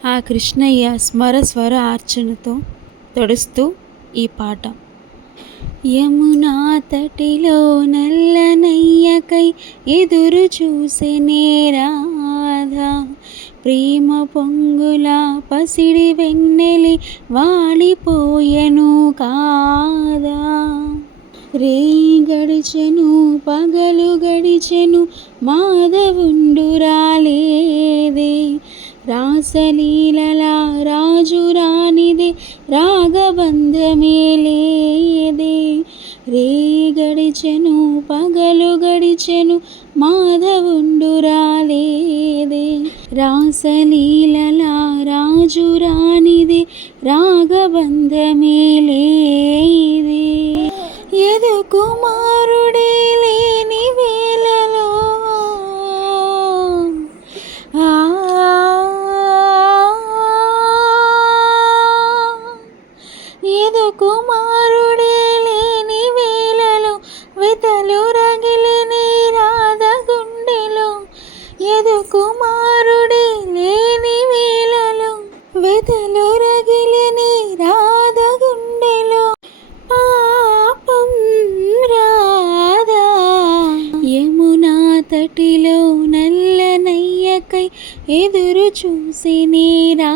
ఆ కృష్ణయ్య స్వర ఆర్చనతో తొడుస్తూ ఈ పాట. యమునా తటిలో నల్లనయ్యకై ఎదురు చూసెనే రాధా, ప్రేమ పొంగుల పసిడి వెన్నెలి వాడిపోయెను కాదా. రేయి గడిచెను పగలు గడిచెను మాధవుండు రాలేదే, రాసలీలల రాజు రానిదే రాగబంధమే లేదే. రేయి గడిచెను పగలు గడిచెను మాధవుండు రాలేదే, రాసలీలల రాజు రానిదే రాగబంధమే లేదే. యదు కుమారుడే లేని వేళలో ఆ యదు కుమారుడే లేని వేళలో వెతలు రగిలిని రాధ గుండెలో. యదు కుమారుడే లేని వేళలో వెతలు రగిలిని రాధ గుండెలో. పాపం రాధా యమునా తటిలో నల్లనయ్యకై ఎదురు చూసినే రాధా,